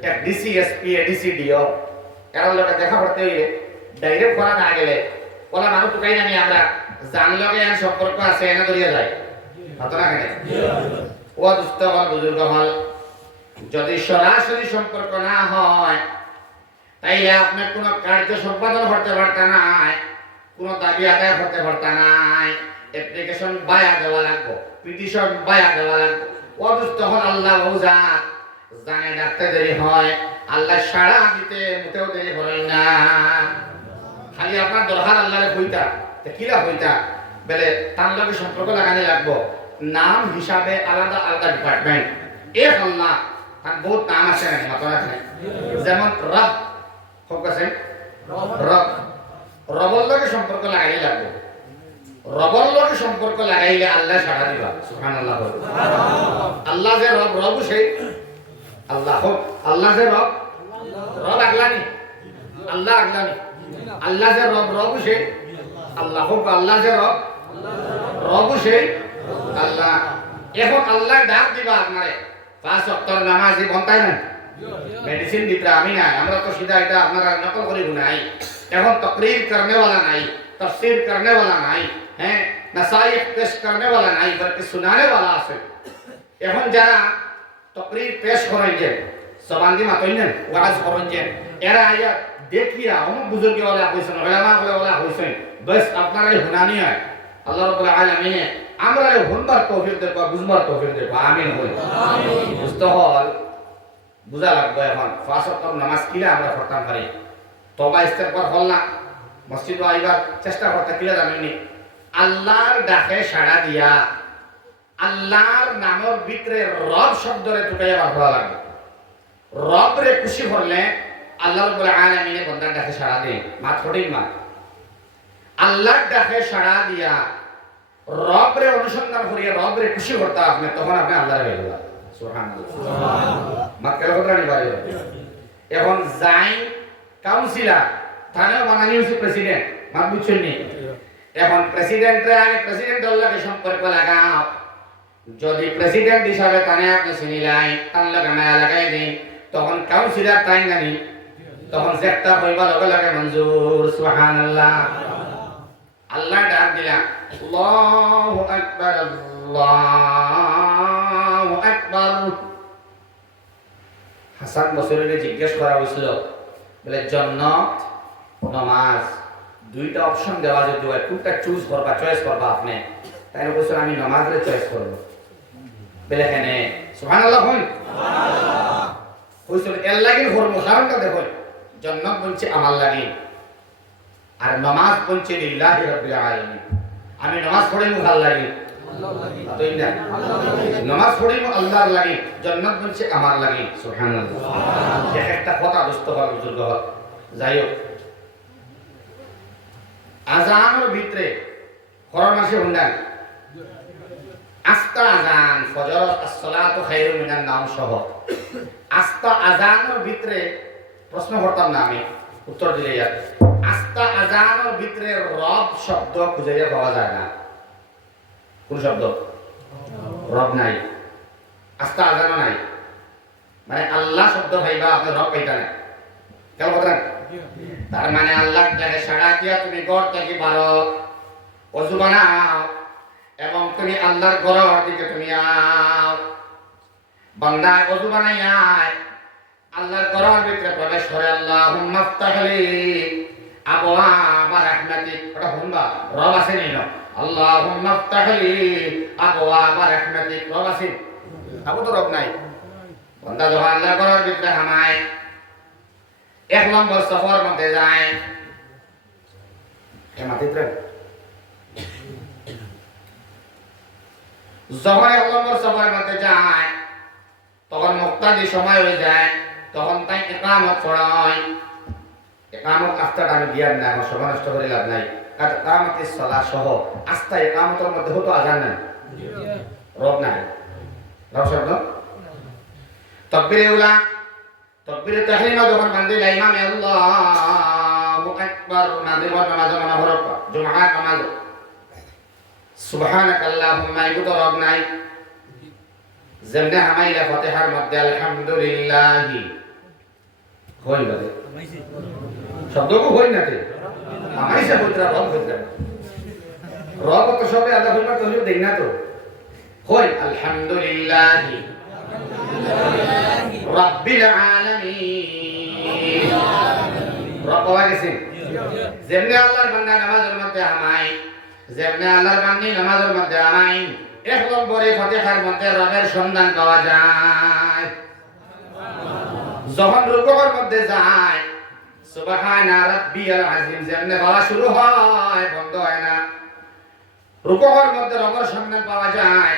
এক ডিসি এসপি এডিসি ডিও এর লগে দেখা করতে হইলে ডাইরেক্ট করা না গেলে ওলা মানুষ টুকাই জানি আমরা জান লগে এর সম্পর্ক আছে এনে ধরিয়া যায় হতো না কেন ও দুস্থ হল বুজুর্গ হল যদি সরাসরি সম্পর্ক না হয় তাইলে আপনি কোনো কার্য সম্পাদন করতে পারতেন না কোনো দাবি আদায় করতে পারতেন না অ্যাপ্লিকেশন বায়া দেওয়া লাগবে পিটিশন বায়া দেওয়া লাগবে অদুষ্ট হল আল্লাহ ওজা জানে ডাকতে দেরি হয় আল্লাহ সাড়া দিতে মোটেও দেরি করেন না খালি আপনার দরকার আল্লাহরে হইতা কিলা হইতা বলে তার লগে সম্পর্ক লাগানি লাগবো নাম হিসাবে আলাদা আলাদা ডিপার্টমেন্ট এক আল্লাহ তার বহুত নাম আছে না মাত্রা আছে যেমন রব খুব আছে রব রবর লগে সম্পর্ক লাগাই লাগবে রবর লগে সম্পর্ক লাগাইলে আল্লাহ সাড়া দিবা সুবহানাল্লাহ আল্লাহ যে রব রব সেই আল্লাহ যে রব রব আগলানি আল্লাহ আগলানি আল্লাহ যে রব রব সেই আল্লাহ যে রব সেই আল্লাহ এখন আল্লাহ ডাক দিবা আপনারে 5 ওয়াক্তের নামাজি বন্তাই না মেডিসিন দিতে আমি না আমরা তো সিধা এটা আপনারা নকল করি নাই এখন तकरीर करने वाला नहीं तफसीर करने वाला नहीं है नसाइह पेश करने वाला नहीं बल्कि सुनाने वाला আছে এখন যারা तकरीर पेश করেন সবান্দি মাতইলেন ওয়াজ করেন এরা আয়া দেখিয়া অমুক বুজুর্গ ওয়ালা কইছেন উলামা ওয়ালা কইছেন বাস আপনারাই হুনানি হয় আল্লাহ রাব্বুল আলামিন আমরা হুনবার তৌফিক দেব বুঝবার তৌফিক দেব আমিন বলি আমিন মুস্তাহল বুঝা লাগবে এখন 5 ওয়াক্ত নামাজ কিলা আমরা পড়তাম পারি তওবা ইস্তেগফার হল না মসজিদে আইবার চেষ্টা করতে কিলা জানেননি আল্লাহর ডাকে সাড়া দিয়া আল্লাহর নামের ভিতরে রব শব্দরে টুকাইয়া বার করা লাগবে রব রে খুশি করলে আল্লাহ রাব্বুল আলামিন বান্দার ডাকে সাড়া দেয় মা থোড়ি মা আল্লাহর ডাকে সাড়া দিয়া রব রে অনুসন্ধান করিয়া রব রে খুশি করতে আপনি তখন আপনি আল্লাহর হয়ে গেলেন সুবহানাল্লাহ মাক্কার কথা নি বাইরে এখন যাই কাউন্সিলর তানেও বানানি হচ্ছে প্রেসিডেন্ট মাত বুঝছেন নি এখন প্রেসিডেন্টরে আগে প্রেসিডেন্ট লগে সম্পর্ক লাগাও যদি প্রেসিডেন্ট হিসাবে তানে আপনি চিনিলাই তার লগে মায়া লাগাই দিন তখন কাউন্সিলর তাই জানি তখন একটা হইবা লগে লগে মঞ্জুর সুবহানাল্লাহ আল্লাহ ডাক দিলা আল্লাহু আকবার আল্লাহু আকবার হাসান বসরিকে জিজ্ঞেস করা হয়েছিল বলে জান্নাত নামাজ দুইটা অপশন দেওয়া যদি হয় কোনটা চুজ করবা চয়েস করবা আপনি তাইলে বলছেন আমি নামাজের চয়েস করব বলে হ্যাঁ সুবহানাল্লাহ হন সুবহানাল্লাহ কইছিল এর লাগি করব কারণটা দেখো জান্নাত বলছে আমার লাগি আর নামাজ বলছে লিল্লাহি রাব্বিল আলামিন আমি নামাজ পড়ি ভাল লাগে আল্লাহর লাগি তাই না আল্লাহর লাগি নামাজ পড়ি আল্লাহর লাগি জান্নাত বলছে আমার লাগি সুবহানাল্লাহ সুবহানাল্লাহ একটা কথা দোস্ত হল বুজুর্গ হল যাই হোক আজানের ভিতরে কোরআন মাসে হুন্ডান আস্তা আজান ফজর as-salatu খায়রুম মিনান নাওম সহ আস্তা আজানের ভিতরে প্রশ্ন করতাম না আমি উত্তর দিলে যাক আস্তা আজানের ভিতরে রব শব্দ খুঁজে পাওয়া যায় না কোন শব্দ রব নাই আস্তা আজানও নাই মানে আল্লাহ শব্দ ভাইবা আপনি রব পাইতা না কেন কথা তার মানে আল্লাহ ডাকে সাড়া দিয়া তুমি ঘর থেকে বারো ওযু বানাও এবং তুমি আল্লাহর ঘরের দিকে তুমি আও বান্দা ওযু বানাইয়া আল্লাহর ঘরের ভিতরে প্রবেশ করে আল্লাহুম্মা আফতাহলি আবওয়াবা রাহমাতিক ওটা হুনবা রব আছে নি না আল্লাহুম্মা আফতাহলি আবওয়াবা রাহমাতিক রব আছে আবু তো রব নাই বান্দা যখন আল্লাহর ঘরের ভিতরে হামায় এক নম্বর সফর মধ্যে যায় মাটিতে যখন এক নম্বর সফরের মধ্যে যায় তখন মুক্তাদি সময় হয়ে যায় তখন তাই ইকামত পড়ায় ইকামত আস্তাটা আমি দিয়ার না আমার সময় নষ্ট করে লাভ নাই কারণ ইকামতের সালাহ সহ আস্তা ইকামতের মধ্যে হতো আজান নাই রব নাই রব শব্দ তাকবীরে উলা তাকবীরে তাহরিমা যখন বান্দিল ইমাম আল্লাহু আকবার নাদিবার নামাজ মানে হরফ জুমআত নামাজ সুবহানাক আল্লাহুম্মা ইগুতো রব নাই যেমনে হামাইলা ফাতিহার মধ্যে আলহামদুলিল্লাহি হই বলে শব্দ কো হই না তে আমাইসা পুত্র রব পুত্র রব তো সবে আদা হইবা তো দেই না তো হই আলহামদুলিল্লাহি রাব্বিল আলামিন রব গেছে যেমনে আল্লাহর বান্দা নামাজের মধ্যে হামাই যেমনে আল্লাহর বান্দি নামাজের মধ্যে হামাই এক নম্বরে ফাতিহার মধ্যে রবের সন্ধান পাওয়া যায় যখন রুকুর মধ্যে যায় সুবহানা রাব্বিয়াল আযীম যেমনে বলা শুরু হয় বন্ধ হয় না রুকুর মধ্যে রবের সন্ধান পাওয়া যায়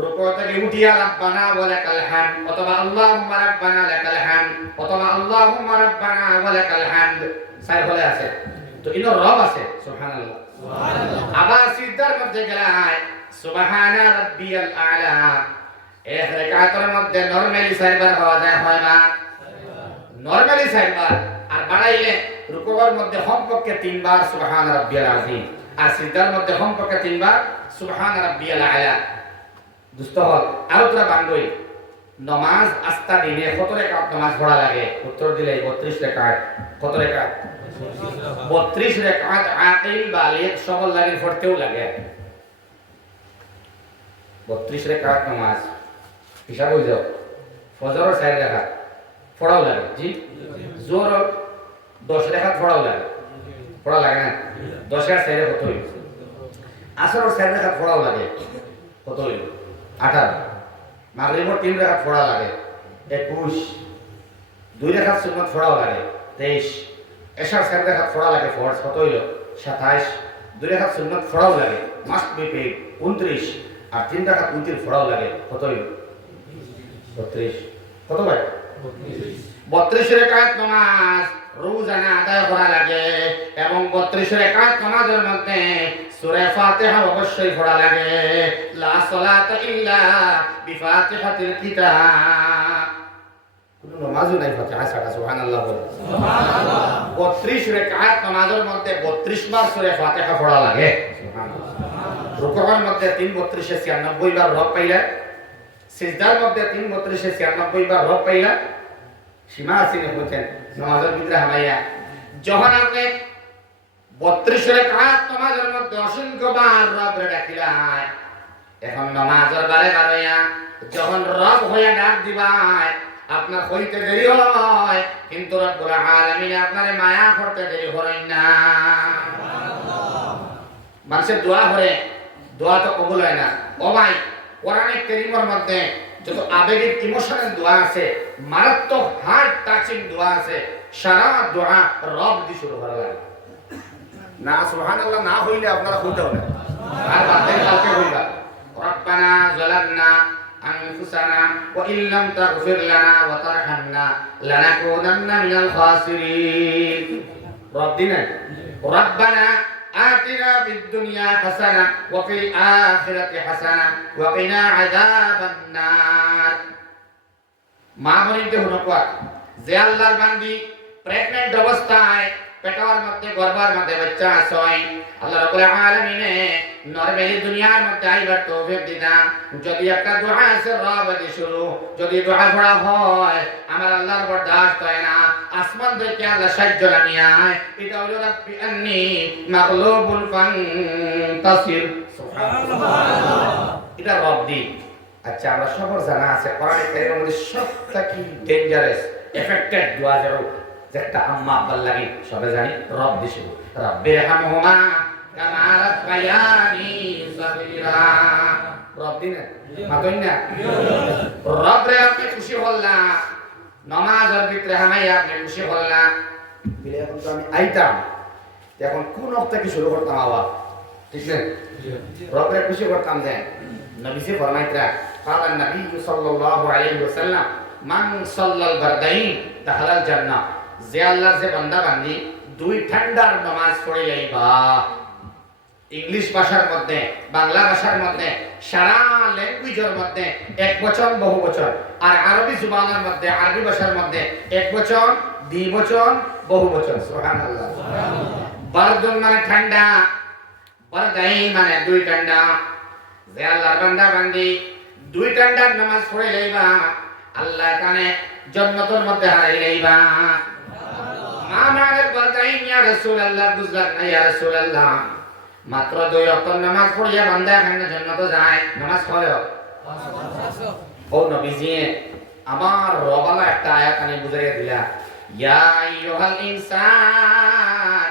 রুকু থেকে উঠিয়া রাব্বানা ওয়া লাকাল হামদ অথবা আল্লাহুম্মা রাব্বানা লাকাল হামদ অথবা আল্লাহুম্মা রাব্বানা ওয়া লাকাল হামদ সাই বলে আছে তো ইনো রব আছে সুবহানাল্লাহ সুবহানাল্লাহ আবার সিজদার মধ্যে গেলায় সুবহানা রাব্বিয়াল আলা এক রাকাতের মধ্যে নরমালি সাইবার হওয়া যায় হয় না নরমালি সাইবার আর বাড়াইলে রুকুর মধ্যে কমপক্ষে 3 বার সুবহানা রাব্বিয়াল আযীম আর সিজদার মধ্যে কমপক্ষে 3 বার সুবহানা রাব্বিয়াল আলা দুস্ত হল আর তোরা বাঙ্গই নামাজ আস্তা দিনে কত রাকাত নামাজ পড়া লাগে উত্তর দিলে 32 রাকাত কত রাকাত 32 রাকাত আকিল বালিগ সবল লাগে পড়তেও লাগে 32 রাকাত নামাজ হিসাব হয়ে যাও ফজর 4 রাকাত পড়াও লাগে জি জোর 10 রাকাত পড়াও লাগে পড়া লাগে না 10 এর 4 কত হইল আসর 4 রাকাত পড়াও লাগে কত হইল 18 মাগরিবের 3 রাকাত পড়া লাগে 21 2 রাকাত সুন্নাত পড়াও লাগে 23 এশার 4 রাকাত পড়া লাগে ফরজ কত হইল 27 2 রাকাত সুন্নাত পড়াও লাগে মাস্ট বি পেড 29 আর 3 রাকাত উতির পড়াও লাগে কত হইল 32 কত ভাই 32 রাকাত নামাজ রোজানা আদায় করা লাগে এবং 32 রাকাত নামাজের মধ্যে সূরা ফাতিহা অবশ্যই পড়া লাগে লা সালাতা ইল্লা বিফাতিহাতিল কিতাব কোনো নামাজও নাই ফাতিহা ছাড়া, সুবহানাল্লাহ বলে। সুবহানাল্লাহ। 32 রাকাত নামাজের মধ্যে 32 বার সূরা ফাতিহা পড়া লাগে, সুবহানাল্লাহ। রুকুর মধ্যে 3 32 96 বার রব পাইলা, সিজদার মধ্যে 3 32 96 বার রব পাইলা। সীমা আসিনে বলছেন নামাজের ভিতরে হামাইয়া যখন আপনি 32 রাকাত নামাজের মধ্যে অসংখ্য বার রবরে ডাকিলাই, এখন নামাজের বারে বারেয়া যখন রব হইয়া ডাক দিবাই আপনার হইতে দেরি হয়, কিন্তু রব্বুল আলামিন আপনারে মায়া করতে দেরি করেন না। মানুষের দোয়া করে, দোয়া তো কবুল হয় না। ও ভাই, কোরআনে কারীমের মধ্যে যত আবেগিক ইমোশনাল দোয়া আছে, মারাত্মক হার্ট টাচিং দোয়া আছে, সারা দোয়া রব দিয়ে শুরু করা লাগে না। সুবহানাল্লাহ না হইলে আপনারা কইতে হবে আর বাদে কালকে হইবা। রব্বানা যালামনা আনফুসানা ওয়া ইল্লাম তাগফির লানা ওয়া তারহামনা লানাকুনান্না মিনাল খাসিরিন। রব দিনা রব্বানা আতিনা ফিদ দুনিয়া হাসানা ওয়া ফিল আখিরাতি হাসানা ওয়া কিনা আযাবান নার। মা বলিতে হলো কোয়া যে আল্লাহর বান্দি প্রেগন্যান্ট অবস্থায় পেটার মধ্যে গর্ভের মধ্যে বাচ্চা আসয়, আল্লাহ রাব্বুল আলামিনে নরমালি দুনিয়ার মধ্যে আইবার তৌফিক দিতাম। যদি একটা দোয়া আছে রব দি শুরু, যদি দোয়া পড়া হয় আমার আল্লাহর বরদাস্ত হয় না, আসমান থেকে আল্লাহ সাহায্য নামিয়ায়। এটা হলো রাব্বি আন্নি মাগলুবুন ফান্তাসির, সুবহানাল্লাহ। এটা রব দি। আচ্ছা, আমরা সবার জানা আছে কোরআনে কারীমের মধ্যে সবথেকে ডেঞ্জারাস এফেক্টেড দোয়া যেটা আম্মা আব্বার লাগি সবাই জানি রব দিছে, রব্বির হামহুমা কামা রাব্বায়ানি সগীরা। রব দিনা মাতই না রব রে আপনি খুশি হল্লা, নামাজের ভিতরে হামাইয়া আপনি খুশি হল্লা বলে এখন তো আমি আইতাম, এখন কোন ওয়াক্ত থেকে শুরু করতাম আওয়াজ, ঠিক না? রব রে খুশি করতাম। দেন নবী জি ফরমাইতরা قال النبي صلى الله عليه وسلم من صلى البردين دخل الجنة। যে আল্লাহর যে বান্দা বান্দি দুই ঠান্ডার নামাজ পড়িলেইবা, ইংলিশ ভাষার মধ্যে, বাংলা ভাষার মধ্যে, সারা ল্যাঙ্গুয়েজের মধ্যে এক বচন বহু বচন, আর আরবি জুবানের মধ্যে আরবি ভাষার মধ্যে এক বচন দ্বিবচন বহু বচন, সুবহানাল্লাহ। বারদুন মানে ঠান্ডা, বারদাইন মানে দুই ঠান্ডা। যে আল্লাহর বান্দা বান্দি দুই ঠান্ডার নামাজ পড়িলেইবা আল্লাহ কানে জান্নাতের মধ্যে হারাইলেইবা। আমাদের বারদাইন ইয়া রাসূলুল্লাহ, বুঝলাম না ইয়া রাসূলুল্লাহ, মাত্র দুই ওয়াক্ত নামাজ পড়িয়া বান্দা এখানে জান্নাতে যায়, নামাজ পড়ে ও নবীজি আমার রবালা একটা আয়াত আমি বুঝাইয়া দিলা, ইয়া আইয়ুহাল ইনসান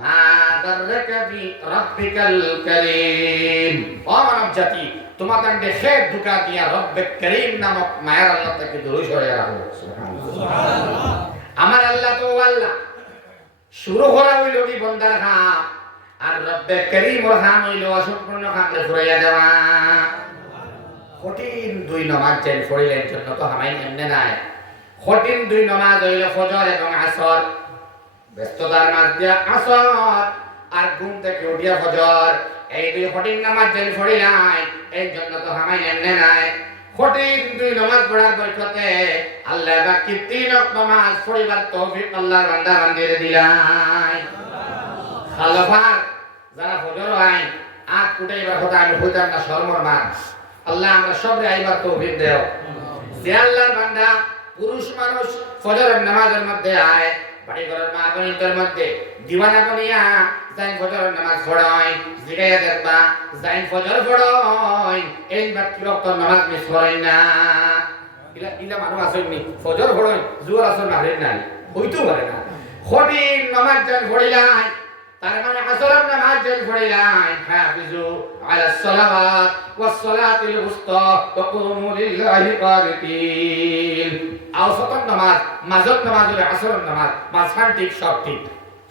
মা দাররাকা বি রাব্বিকাল কারীম। ও মানব জাতি, তোমাদের দেখে দুকা দিয়া রব্বে করিম নামক মায়ের আল্লাহ থেকে দূরে সরে রাখো, সুবহানাল্লাহ। আমার আল্লাহ তো আল্লাহ শুরু করা হইল কি বন্দার কাম, আর রব্বে করিম ওর কাম হইল অসম্পূর্ণ কামরে ফুরাইয়া দেওয়া। কঠিন দুই নামাজ যেন পড়িলেন জন্য তো হামাই এমনি নাই। কঠিন দুই নামাজ হইল ফজর এবং আসর। ব্যস্ততার মাঝ দিয়া আসর আর ঘুম থেকে উঠিয়া ফজর, এই দুই কঠিন নামাজ যেন পড়িলাই এই জন্য তো হামাই এমনি নাই। কঠিন দুই নামাজ পড়ার বরকতে আল্লাহ বাকি তিন নামাজ পড়িবার তৌফিক আল্লাহর বান্দা বান্দিরে দিলাই। খালফার যারা ফজর হয় আট কুটাইবার কথা আমি হইতাম না শর্মর মাস, আল্লাহ আমরা সবরে আইবার তৌফিক দেও। যে আল্লাহর বান্দা পুরুষ মানুষ ফজরের নামাজের মধ্যে আয়, বাড়ি ঘরের মা বোনদের মধ্যে দিওয়ানা বনিয়া যাই ফজরের নামাজ পড়ায়, জিগাইয়া দেখবা যাই ফজর পড়ায় এই বাকি ওয়াক্ত নামাজ মিস করেন না। ইলা মানুষ আসেননি ফজর পড়ায় জোর আসর মাহরিব নাই, হইতেও পারে না। কঠিন নামাজ যাই পড়িলাই তার মানে আসরের নামাজ যাই পড়িলাই, হাফিজু আলাস সালাওয়াত ওয়াস সালাতিল উসতা ওয়া কুমু লিল্লাহি কানিতিন। আওসাতুন নামাজ, মাঝর নামাজ হলো আসরের নামাজ, মাঝখান ঠিক সব ঠিক।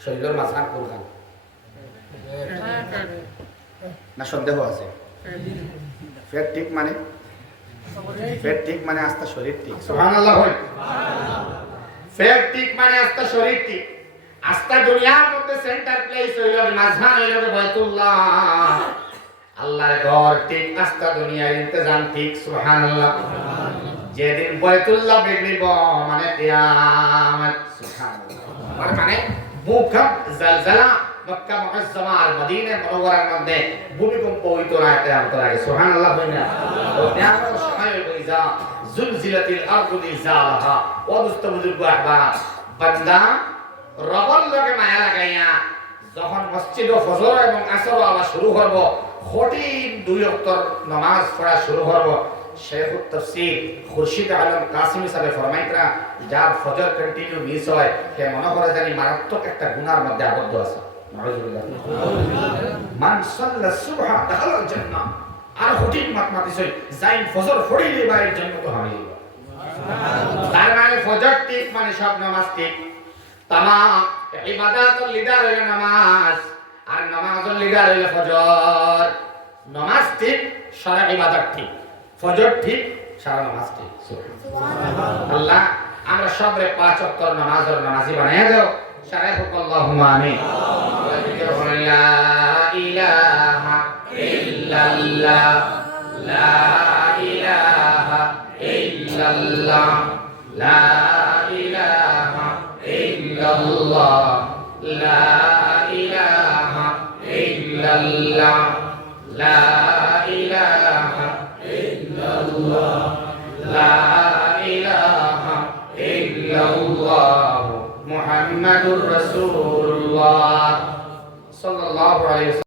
শরীরের মাঝখান কোনখান না সন্দেহ আছে? পেট ঠিক মানে পেট ঠিক মানে আস্থা শরীর ঠিক, সুবহানাল্লাহ। পেট ঠিক মানে আস্থা শরীর ঠিক। আস্থা দুনিয়ার মধ্যে সেন্টার প্লেস হইল মাঝখান হইল বাইতুল্লাহ, আল্লাহর ঘর ঠিক, আস্তা দুনিয়ার ইন্তজাম ঠিক। সুবহানাল্লাহ। যেদিন বাইতুল্লাহ বিগড়িব মানে কিয়ামত। সুবহানাল্লাহ। মানে ভূকম্প, জালজালা, মক্কা মুআজ্জামা আর মদিনা মুনাওয়ারার মধ্যে ভূমিকম্প হইতো না কিয়ামতের আগে। সুবহানাল্লাহ। ও কিয়ামতের সময় হইবা জুলজিলাতিল আরদু জিলজালাহা ওয়া মুস্তাবযিল বাহবা। বান্দা রবর লগে মায়া লাগাইয়া যখন মসজিদ ও ফজর এবং আসর আবার শুরু করব, কঠিন 2 ওয়াক্তের নামাজ পড়া শুরু করব। শেখুত তাফসীর খুরশিদ আলম কাসিমি সাহেব ফরমাইতরা, যার ফজর কন্টিনিউ মিস হয় সে মনে করে জানি মারাত্মক একটা গুনার মধ্যে আবদ্ধ আছে। নাউযুবিল্লাহ। মান সাল্লা সুবহা দাখালাল জান্নাহ। আর কঠিন মাতমাতিস যাই ফজর পড়িলে বাইর জান্নাত হামিল। তার মানে ফজর ঠিক মানে সব নামাজ ঠিক। তামাম ইবাদাতুল লিডার হইল নামাজ, আর নামাজুল লিডার হইল ফজর। নামাজ ঠিক, সারা ইবাদত ঠিক। ফজর ঠিক, সারা নামাজ ঠিক। সুবহানাল্লাহ। আল্লাহ আমরা সবরে 5 ওয়াক্ত নামাজের নামাজি বানায়া দাও। সারা হোক আল্লাহুম্মা আমিন। লা ইলাহা ইল্লাল্লাহ, লা ইলাহা ইল্লাল্লাহ, লা ইলাহা ইল্লাল্লাহ, লা ইলাহা ইল্লাল্লাহ, লা ইলাহা ইল্লাল্লাহ, লা ইলাহা ইল্লাল্লাহ মুহাম্মাদুর রাসূলুল্লাহ সাল্লাল্লাহু আলাইহি